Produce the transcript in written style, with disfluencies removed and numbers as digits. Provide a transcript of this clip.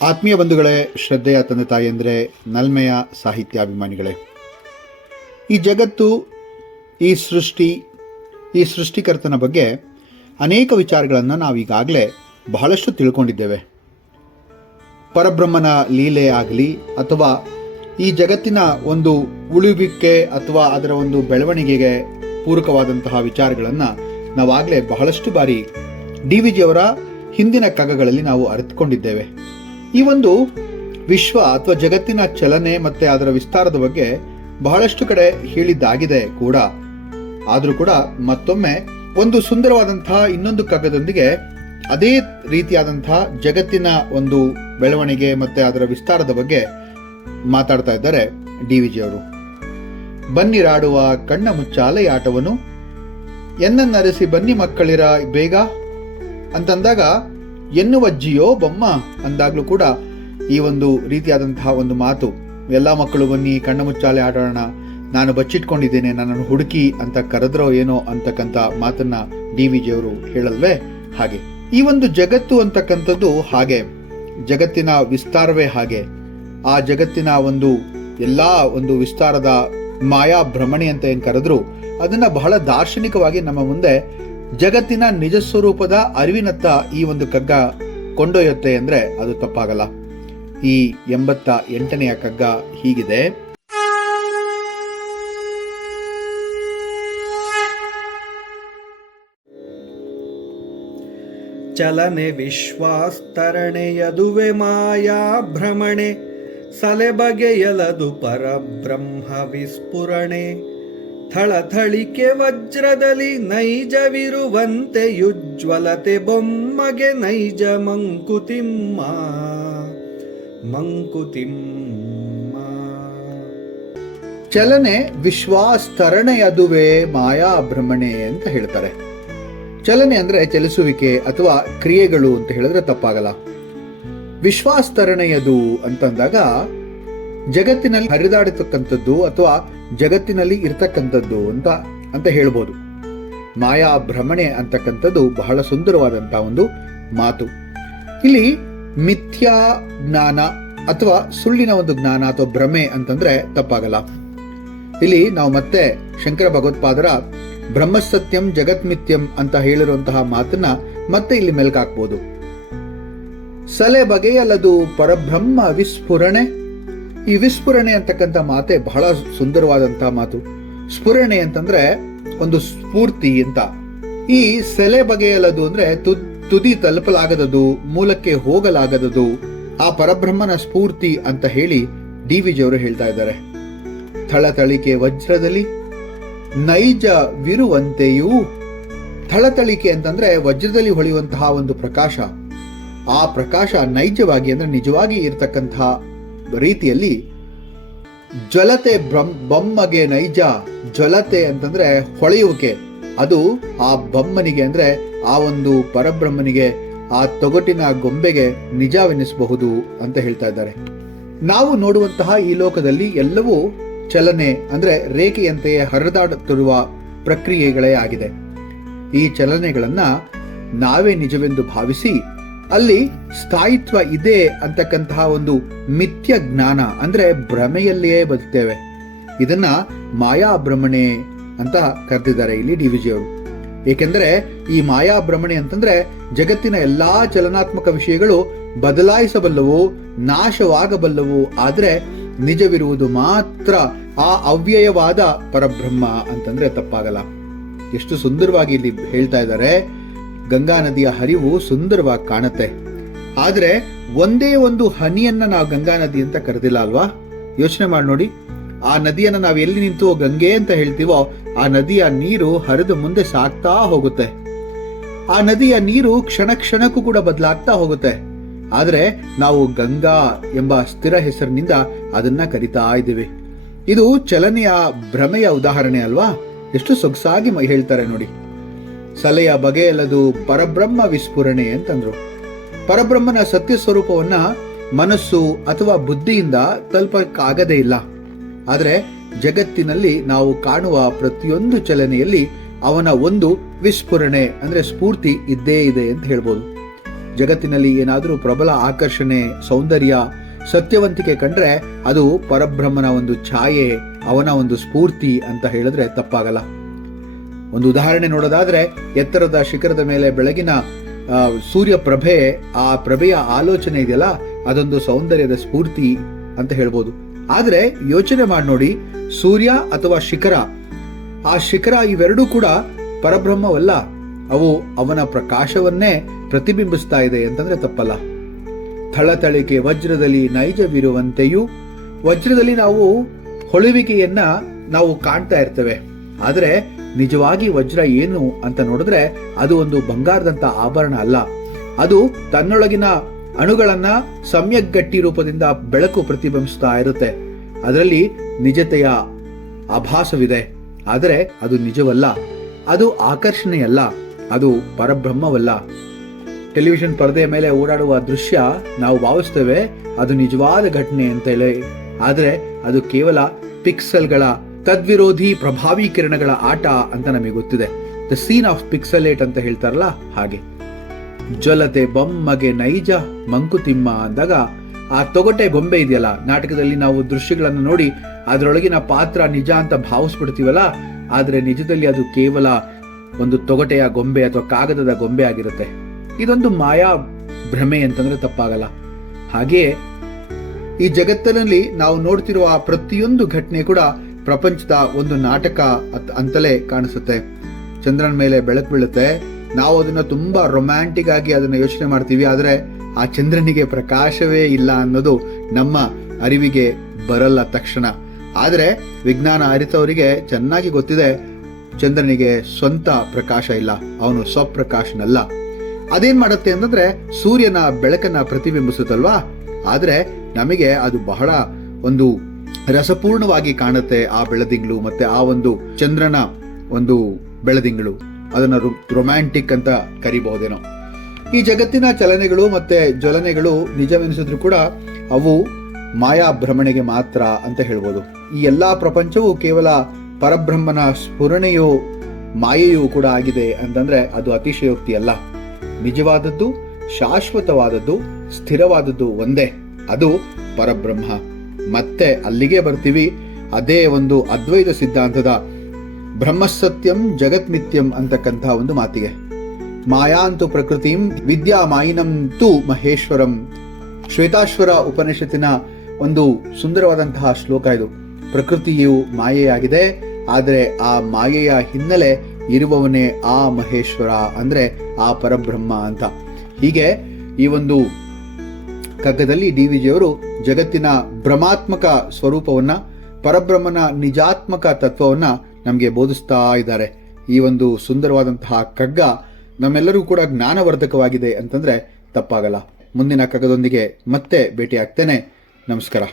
ಆತ್ಮೀಯ ಬಂಧುಗಳೇ, ಶ್ರದ್ಧೆಯ ತಂದೆ ತಾಯಿಯಂದರೆ, ನಲ್ಮೆಯ ಸಾಹಿತ್ಯಾಭಿಮಾನಿಗಳೇ, ಈ ಜಗತ್ತು, ಈ ಸೃಷ್ಟಿಕರ್ತನ ಬಗ್ಗೆ ಅನೇಕ ವಿಚಾರಗಳನ್ನು ನಾವೀಗಾಗಲೇ ಬಹಳಷ್ಟು ತಿಳ್ಕೊಂಡಿದ್ದೇವೆ. ಪರಬ್ರಹ್ಮನ ಲೀಲೆ ಆಗಲಿ ಅಥವಾ ಈ ಜಗತ್ತಿನ ಒಂದು ಉಳಿವಿಕೆ ಅಥವಾ ಅದರ ಒಂದು ಬೆಳವಣಿಗೆಗೆ ಪೂರಕವಾದಂತಹ ವಿಚಾರಗಳನ್ನು ನಾವಾಗಲೇ ಬಹಳಷ್ಟು ಬಾರಿ DVG ಅವರ ಹಿಂದಿನ ಕಗ್ಗಗಳಲ್ಲಿ ನಾವು ಅರಿತುಕೊಂಡಿದ್ದೇವೆ. ಈ ಒಂದು ವಿಶ್ವ ಅಥವಾ ಜಗತ್ತಿನ ಚಲನೆ ಮತ್ತು ಅದರ ವಿಸ್ತಾರದ ಬಗ್ಗೆ ಬಹಳಷ್ಟು ಕಡೆ ಹೇಳಿದ್ದಾಗಿದೆ ಕೂಡ. ಆದರೂ ಕೂಡ ಮತ್ತೊಮ್ಮೆ ಒಂದು ಸುಂದರವಾದಂತಹ ಇನ್ನೊಂದು ಕಗ್ಗದೊಂದಿಗೆ ಅದೇ ರೀತಿಯಾದಂತಹ ಜಗತ್ತಿನ ಒಂದು ಬೆಳವಣಿಗೆ ಮತ್ತು ಅದರ ವಿಸ್ತಾರದ ಬಗ್ಗೆ ಮಾತಾಡ್ತಾ ಇದ್ದಾರೆ DVG ಅವರು. ಬನ್ನಿರಾಡುವ ಕಣ್ಣ ಮುಚ್ಚಾಲೆಯಾಟವನು ಎನ್ನನ್ನರಿಸಿ ಬನ್ನಿ ಮಕ್ಕಳಿರ ಬೇಗ ಅಂತಂದಾಗ ಎನ್ನುವಜ್ಜಿಯೋ ಬೊಮ್ಮ ಅಂದಾಗ್ಲೂ ಕೂಡ ಈ ಒಂದು ರೀತಿಯಾದಂತಹ ಒಂದು ಮಾತು, ಎಲ್ಲ ಮಕ್ಕಳು ಬನ್ನಿ ಕಣ್ಣ ಮುಚ್ಚಾಲೆ ಆಡೋಣ, ನಾನು ಬಚ್ಚಿಟ್ಕೊಂಡಿದ್ದೇನೆ, ನನ್ನನ್ನು ಹುಡುಕಿ ಅಂತ ಕರೆದ್ರೋ ಏನೋ ಅಂತಕ್ಕಂಥ ಮಾತನ್ನ DVG ಅವರು ಹೇಳಲ್ವೇ? ಹಾಗೆ ಈ ಒಂದು ಜಗತ್ತು ಅಂತಕ್ಕಂಥದ್ದು ಹಾಗೆ, ಜಗತ್ತಿನ ವಿಸ್ತಾರವೇ ಹಾಗೆ. ಆ ಜಗತ್ತಿನ ಒಂದು ಎಲ್ಲಾ ಒಂದು ವಿಸ್ತಾರದ ಮಾಯಾ ಭ್ರಮಣಿ ಅಂತ ಏನು ಕರೆದ್ರು ಅದನ್ನ ಬಹಳ ದಾರ್ಶನಿಕವಾಗಿ ನಮ್ಮ ಮುಂದೆ ಜಗತ್ತಿನ ನಿಜ ಸ್ವರೂಪದ ಅರಿವಿನತ್ತ ಈ ಒಂದು ಕಗ್ಗ ಕೊಂಡೊಯ್ಯುತ್ತೆ ಅಂದ್ರೆ ಅದು ತಪ್ಪಾಗಲ್ಲ. ಈ 88ನೆಯ ಕಗ್ಗ ಹೀಗಿದೆ. ಚಲನೆ ವಿಶ್ವಾಸ್ತರಣೆಯದುವೆ ಮಾಯಾ ಭ್ರಮಣೆ, ಸಲೆ ಬಗೆಯಲದು ಪರಬ್ರಹ್ಮ ವಿಸ್ಫುರಣೆ. ಥಳಥಳಿಕೆ ವಜ್ರದಲ್ಲಿ ನೈಜವಿರುವಂತೆ ಯುಜ್ವಲತೆ ಬೊಮ್ಮಗೆ ನೈಜ ಮಂಕುತಿಮ್ಮ. ಚಲನೆ ವಿಶ್ವಾಸ್ತರಣೆಯದುವೆ ಮಾಯಾ ಭ್ರಮಣೆ ಅಂತ ಹೇಳ್ತಾರೆ. ಚಲನೆ ಅಂದ್ರೆ ಚಲಿಸುವಿಕೆ ಅಥವಾ ಕ್ರಿಯೆಗಳು ಅಂತ ಹೇಳಿದ್ರೆ ತಪ್ಪಾಗಲ್ಲ. ವಿಶ್ವಾಸ್ತರಣೆಯದು ಅಂತಂದಾಗ ಜಗತ್ತಿನಲ್ಲಿ ಹರಿದಾಡತಕ್ಕಂಥದ್ದು ಅಥವಾ ಜಗತ್ತಿನಲ್ಲಿ ಇರ್ತಕ್ಕಂಥದ್ದು ಅಂತ ಹೇಳ್ಬೋದು. ಮಾಯಾ ಭ್ರಮಣೆ ಅಂತಕ್ಕಂಥದ್ದು ಬಹಳ ಸುಂದರವಾದಂತಹ ಒಂದು ಮಾತು. ಇಲ್ಲಿ ಮಿಥ್ಯಾ ಜ್ಞಾನ ಅಥವಾ ಸುಳ್ಳಿನ ಒಂದು ಜ್ಞಾನ ಅಥವಾ ಭ್ರಮೆ ಅಂತಂದ್ರೆ ತಪ್ಪಾಗಲ್ಲ. ಇಲ್ಲಿ ನಾವು ಮತ್ತೆ ಶಂಕರ ಭಗವತ್ಪಾದರ ಬ್ರಹ್ಮಸತ್ಯಂ ಜಗತ್ಮಿಥ್ಯಂ ಅಂತ ಹೇಳಿರುವಂತಹ ಮಾತನ್ನ ಮತ್ತೆ ಇಲ್ಲಿ ಮೆಲ್ಕಾಕ್ಬೋದು. ಸಲೆ ಬಗೆಯಲ್ಲದು ಪರಬ್ರಹ್ಮ ವಿಸ್ಫುರಣೆ. ಈ ವಿಸ್ಫುರಣೆ ಅಂತಕ್ಕಂಥ ಮಾತೆ ಬಹಳ ಸುಂದರವಾದಂತಹ ಮಾತು. ಸ್ಫುರಣೆ ಅಂತಂದ್ರೆ ಒಂದು ಸ್ಫೂರ್ತಿ ಅಂತ. ಈ ಸೆಲೆ ಬಗೆಯಲ್ಲದು ಅಂದ್ರೆ ತುದಿ ತಲುಪಲಾಗದದು, ಮೂಲಕ್ಕೆ ಹೋಗಲಾಗದದು, ಆ ಪರಬ್ರಹ್ಮನ ಸ್ಫೂರ್ತಿ ಅಂತ ಹೇಳಿ DVG ಅವರು ಹೇಳ್ತಾ ಇದ್ದಾರೆ. ಥಳಥಳಿಕೆ ವಜ್ರದಲ್ಲಿ ನೈಜವಿರುವಂತೆಯೂ. ಥಳಥಳಿಕೆ ಅಂತಂದ್ರೆ ವಜ್ರದಲ್ಲಿ ಹೊಳೆಯುವಂತಹ ಒಂದು ಪ್ರಕಾಶ. ಆ ಪ್ರಕಾಶ ನೈಜವಾಗಿ ಅಂದ್ರೆ ನಿಜವಾಗಿ ಇರತಕ್ಕಂತಹ ರೀತಿಯಲ್ಲಿ ಜ್ವಲತೆ ಬೊಮ್ಮಗೆ ನೈಜ. ಜ್ವಲತೆ ಅಂತಂದ್ರೆ ಹೊಳೆಯುವಿಕೆ, ಅದು ಆ ಬೊಮ್ಮನಿಗೆ ಅಂದ್ರೆ ಆ ಒಂದು ಪರಬ್ರಹ್ಮನಿಗೆ, ಆ ತೊಗಟಿನ ಗೊಂಬೆಗೆ ನಿಜವೆನಿಸಬಹುದು ಅಂತ ಹೇಳ್ತಾ ಇದ್ದಾರೆ. ನಾವು ನೋಡುವಂತಹ ಈ ಲೋಕದಲ್ಲಿ ಎಲ್ಲವೂ ಚಲನೆ ಅಂದ್ರೆ ರೇಖೆಯಂತೆಯೇ ಹರಿದಾಡುತ್ತಿರುವ ಪ್ರಕ್ರಿಯೆಗಳೇ ಆಗಿದೆ. ಈ ಚಲನೆಗಳನ್ನ ನಾವೇ ನಿಜವೆಂದು ಭಾವಿಸಿ ಅಲ್ಲಿ ಸ್ಥಾಯಿತ್ವ ಇದೆ ಅಂತಕ್ಕಂತಹ ಒಂದು ಮಿಥ್ಯ ಜ್ಞಾನ ಅಂದ್ರೆ ಭ್ರಮೆಯಲ್ಲಿಯೇ ಬದುಕ್ತೇವೆ. ಇದನ್ನ ಮಾಯಾ ಭ್ರಮಣೆ ಅಂತ ಕರೆದಿದ್ದಾರೆ ಇಲ್ಲಿ DVG ಅವರು. ಏಕೆಂದರೆ ಈ ಮಾಯಾ ಭ್ರಮಣೆ ಅಂತಂದ್ರೆ ಜಗತ್ತಿನ ಎಲ್ಲಾ ಚಲನಾತ್ಮಕ ವಿಷಯಗಳು ಬದಲಾಯಿಸಬಲ್ಲವು, ನಾಶವಾಗಬಲ್ಲವು, ಆದ್ರೆ ನಿಜವಿರುವುದು ಮಾತ್ರ ಆ ಅವ್ಯಯವಾದ ಪರಬ್ರಹ್ಮ ಅಂತಂದ್ರೆ ತಪ್ಪಾಗಲ್ಲ. ಎಷ್ಟು ಸುಂದರವಾಗಿ ಇಲ್ಲಿ ಹೇಳ್ತಾ ಇದ್ದಾರೆ. ಗಂಗಾ ನದಿಯ ಹರಿವು ಸುಂದರವಾಗಿ ಕಾಣುತ್ತೆ, ಆದ್ರೆ ಒಂದೇ ಒಂದು ಹನಿಯನ್ನ ನಾವು ಗಂಗಾ ನದಿ ಅಂತ ಕರೆದಿಲ್ಲ ಅಲ್ವಾ? ಯೋಚನೆ ಮಾಡಿ ನೋಡಿ. ಆ ನದಿಯನ್ನ ನಾವು ಎಲ್ಲಿ ನಿಂತು ಗಂಗೆ ಅಂತ ಹೇಳ್ತೀವೋ ಆ ನದಿಯ ನೀರು ಹರಿದು ಮುಂದೆ ಸಾಗ್ತಾ ಹೋಗುತ್ತೆ. ಆ ನದಿಯ ನೀರು ಕ್ಷಣ ಕ್ಷಣಕ್ಕೂ ಕೂಡ ಬದಲಾಗ್ತಾ ಹೋಗುತ್ತೆ. ಆದ್ರೆ ನಾವು ಗಂಗಾ ಎಂಬ ಸ್ಥಿರ ಹೆಸರಿನಿಂದ ಅದನ್ನ ಕರಿತಾ ಇದ್ದೀವಿ. ಇದು ಚಲನೆಯ ಭ್ರಮೆಯ ಉದಾಹರಣೆ ಅಲ್ವಾ? ಎಷ್ಟು ಸೊಗಸಾಗಿ ಹೇಳ್ತಾರೆ ನೋಡಿ. ಸಲೆಯ ಬಗೆಯಲ್ಲದು ಪರಬ್ರಹ್ಮ ವಿಸ್ಫುರಣೆ ಅಂತಂದ್ರು. ಪರಬ್ರಹ್ಮನ ಸತ್ಯ ಸ್ವರೂಪವನ್ನ ಮನಸ್ಸು ಅಥವಾ ಬುದ್ಧಿಯಿಂದ ತಲುಪಕ್ಕಾಗದೇ ಇಲ್ಲ. ಆದ್ರೆ ಜಗತ್ತಿನಲ್ಲಿ ನಾವು ಕಾಣುವ ಪ್ರತಿಯೊಂದು ಚಲನೆಯಲ್ಲಿ ಅವನ ಒಂದು ವಿಸ್ಫುರಣೆ ಅಂದ್ರೆ ಸ್ಫೂರ್ತಿ ಇದ್ದೇ ಇದೆ ಅಂತ ಹೇಳ್ಬೋದು. ಜಗತ್ತಿನಲ್ಲಿ ಏನಾದರೂ ಪ್ರಬಲ ಆಕರ್ಷಣೆ, ಸೌಂದರ್ಯ, ಸತ್ಯವಂತಿಕೆ ಕಂಡ್ರೆ ಅದು ಪರಬ್ರಹ್ಮನ ಒಂದು ಛಾಯೆ, ಅವನ ಒಂದು ಸ್ಫೂರ್ತಿ ಅಂತ ಹೇಳಿದ್ರೆ ತಪ್ಪಾಗಲ್ಲ. ಒಂದು ಉದಾಹರಣೆ ನೋಡೋದಾದ್ರೆ, ಎತ್ತರದ ಶಿಖರದ ಮೇಲೆ ಬೆಳಗಿನ ಸೂರ್ಯ ಪ್ರಭೆ, ಆ ಪ್ರಭೆಯ ಆಲೋಚನೆ ಇದೆಯಲ್ಲ, ಅದೊಂದು ಸೌಂದರ್ಯದ ಸ್ಫೂರ್ತಿ ಅಂತ ಹೇಳ್ಬೋದು. ಆದ್ರೆ ಯೋಚನೆ ಮಾಡಿ ನೋಡಿ, ಸೂರ್ಯ ಅಥವಾ ಶಿಖರ, ಆ ಶಿಖರ ಇವೆರಡೂ ಕೂಡ ಪರಬ್ರಹ್ಮವಲ್ಲ, ಅವು ಅವನ ಪ್ರಕಾಶವನ್ನೇ ಪ್ರತಿಬಿಂಬಿಸ್ತಾ ಇದೆ ಅಂತಂದ್ರೆ ತಪ್ಪಲ್ಲ. ಥಳಥಳಿಕೆ ವಜ್ರದಲ್ಲಿ ನೈಜವಿರುವಂತೆಯೂ, ವಜ್ರದಲ್ಲಿ ನಾವು ಹೊಳುವಿಕೆಯನ್ನ ನಾವು ಕಾಣ್ತಾ ಇರ್ತೇವೆ. ಆದ್ರೆ ನಿಜವಾಗಿ ವಜ್ರ ಏನು ಅಂತ ನೋಡಿದ್ರೆ ಅದು ಒಂದು ಬಂಗಾರದಂತ ಆಭರಣ ಅಲ್ಲ. ಅದು ತನ್ನೊಳಗಿನ ಅಣುಗಳನ್ನ ಸಮ್ಯಕ್ ರೂಪದಿಂದ ಬೆಳಕು ಪ್ರತಿಬಿಂಬಿಸ್ತಾ ಇರುತ್ತೆ. ಅದರಲ್ಲಿ ನಿಜತೆಯ ಆಭಾಸವಿದೆ, ಆದರೆ ಅದು ನಿಜವಲ್ಲ, ಅದು ಆಕರ್ಷಣೆಯಲ್ಲ, ಅದು ಪರಬ್ರಹ್ಮವಲ್ಲ. ಟೆಲಿವಿಷನ್ ಪರದೆಯ ಮೇಲೆ ಓಡಾಡುವ ದೃಶ್ಯ ನಾವು ಭಾವಿಸ್ತೇವೆ ಅದು ನಿಜವಾದ ಘಟನೆ ಅಂತ ಹೇಳಿ, ಆದರೆ ಅದು ಕೇವಲ ಪಿಕ್ಸೆಲ್ಗಳ ತದ್ವಿರೋಧಿ ಪ್ರಭಾವಿ ಕಿರಣಗಳ ಆಟ ಅಂತ ನಮಗೆ ಗೊತ್ತಿದೆ. ದ ಸೀನ್ ಆಫ್ ಪಿಕ್ಸಲೇಟ್ ಅಂತ ಹೇಳ್ತಾರಲ್ಲ ಹಾಗೆ. ಜ್ವಲತೆ ಬೊಮ್ಮಗೆ ನೈಜ ಮಂಕುತಿಮ್ಮ ಅಂದಾಗ ಆ ತೊಗಟೆ ಗೊಂಬೆ ಇದೆಯಲ್ಲ, ನಾಟಕದಲ್ಲಿ ನಾವು ದೃಶ್ಯಗಳನ್ನು ನೋಡಿ ಅದರೊಳಗಿನ ಪಾತ್ರ ನಿಜ ಅಂತ ಭಾವಿಸ್ಬಿಡ್ತೀವಲ್ಲ, ಆದ್ರೆ ನಿಜದಲ್ಲಿ ಅದು ಕೇವಲ ಒಂದು ತೊಗಟೆಯ ಗೊಂಬೆ ಅಥವಾ ಕಾಗದದ ಗೊಂಬೆ ಆಗಿರುತ್ತೆ. ಇದೊಂದು ಮಾಯಾ ಭ್ರಮೆ ಅಂತಂದ್ರೆ ತಪ್ಪಾಗಲ್ಲ. ಹಾಗೆಯೇ ಈ ಜಗತ್ತಿನಲ್ಲಿ ನಾವು ನೋಡ್ತಿರುವ ಪ್ರತಿಯೊಂದು ಘಟನೆ ಕೂಡ ಪ್ರಪಂಚದ ಒಂದು ನಾಟಕ ಅಂತಲೇ ಕಾಣಿಸುತ್ತೆ. ಚಂದ್ರನ ಮೇಲೆ ಬೆಳಕು ಬೀಳುತ್ತೆ, ನಾವು ಅದನ್ನ ತುಂಬಾ ರೊಮ್ಯಾಂಟಿಕ್ ಆಗಿ ಅದನ್ನ ಯೋಚನೆ ಮಾಡ್ತೀವಿ, ಆದ್ರೆ ಆ ಚಂದ್ರನಿಗೆ ಪ್ರಕಾಶವೇ ಇಲ್ಲ ಅನ್ನೋದು ನಮ್ಮ ಅರಿವಿಗೆ ಬರಲ್ಲ ತಕ್ಷಣ. ಆದ್ರೆ ವಿಜ್ಞಾನ ಅರಿತವರಿಗೆ ಚೆನ್ನಾಗಿ ಗೊತ್ತಿದೆ, ಚಂದ್ರನಿಗೆ ಸ್ವಂತ ಪ್ರಕಾಶ ಇಲ್ಲ, ಅವನು ಸ್ವಪ್ರಕಾಶನಲ್ಲ. ಅದೇನ್ ಮಾಡುತ್ತೆ ಅಂತಂದ್ರೆ ಸೂರ್ಯನ ಬೆಳಕನ್ನ ಪ್ರತಿಬಿಂಬಿಸುತ್ತಲ್ವಾ, ಆದ್ರೆ ನಮಗೆ ಅದು ಬಹಳ ಒಂದು ರಸಪೂರ್ಣವಾಗಿ ಕಾಣುತ್ತೆ ಆ ಬೆಳದಿಂಗಳು, ಮತ್ತೆ ಆ ಒಂದು ಚಂದ್ರನ ಒಂದು ಬೆಳದಿಂಗಳು, ಅದನ್ನ ರೊಮ್ಯಾಂಟಿಕ್ ಅಂತ ಕರಿಬಹುದೇನೋ. ಈ ಜಗತ್ತಿನ ಚಲನೆಗಳು ಮತ್ತೆ ಜ್ವಲನೆಗಳು ನಿಜವೆನಿಸಿದ್ರು ಕೂಡ ಅವು ಮಾಯಾ ಭ್ರಮಣೆಗೆ ಮಾತ್ರ ಅಂತ ಹೇಳ್ಬೋದು. ಈ ಎಲ್ಲಾ ಪ್ರಪಂಚವು ಕೇವಲ ಪರಬ್ರಹ್ಮನ ಸ್ಫುರಣೆಯೋ ಮಾಯೆಯೂ ಕೂಡ ಆಗಿದೆ ಅಂತಂದ್ರೆ ಅದು ಅತಿಶಯೋಕ್ತಿ ಅಲ್ಲ. ನಿಜವಾದದ್ದು, ಶಾಶ್ವತವಾದದ್ದು, ಸ್ಥಿರವಾದದ್ದು ಒಂದೇ, ಅದು ಪರಬ್ರಹ್ಮ. ಮತ್ತೆ ಅಲ್ಲಿಗೆ ಬರ್ತೀವಿ, ಅದೇ ಒಂದು ಅದ್ವೈತ ಸಿದ್ಧಾಂತದ ಬ್ರಹ್ಮಸತ್ಯಂ ಜಗತ್ಮಿತ್ಯಂ ಅಂತಕ್ಕಂಥ ಒಂದು ಮಾತಿಗೆ. ಮಾಯಾಂತು ಪ್ರಕೃತಿಂ ವಿದ್ಯಾ ಮಾಯಿನಂ ತು ಮಹೇಶ್ವರಂ. ಶ್ವೇತಾಶ್ವರ ಉಪನಿಷತ್ತಿನ ಒಂದು ಸುಂದರವಾದಂತಹ ಶ್ಲೋಕ ಇದು. ಪ್ರಕೃತಿಯು ಮಾಯೆಯಾಗಿದೆ, ಆದರೆ ಆ ಮಾಯೆಯ ಹಿನ್ನೆಲೆ ಇರುವವನೇ ಆ ಮಹೇಶ್ವರ, ಅಂದ್ರೆ ಆ ಪರಬ್ರಹ್ಮ ಅಂತ. ಹೀಗೆ ಈ ಒಂದು ಕಗ್ಗದಲ್ಲಿ DVG ಅವರು ಜಗತ್ತಿನ ಭ್ರಮಾತ್ಮಕ ಸ್ವರೂಪವನ್ನ, ಪರಬ್ರಹ್ಮನ ನಿಜಾತ್ಮಕ ತತ್ವವನ್ನ ನಮಗೆ ಬೋಧಿಸ್ತಾ ಇದ್ದಾರೆ. ಈ ಒಂದು ಸುಂದರವಾದಂತಹ ಕಗ್ಗ ನಮ್ಮೆಲ್ಲರೂ ಕೂಡ ಜ್ಞಾನವರ್ಧಕವಾಗಿದೆ ಅಂತಂದ್ರೆ ತಪ್ಪಾಗಲ್ಲ. ಮುಂದಿನ ಕಗ್ಗದೊಂದಿಗೆ ಮತ್ತೆ ಭೇಟಿ ಆಗ್ತೇನೆ. ನಮಸ್ಕಾರ.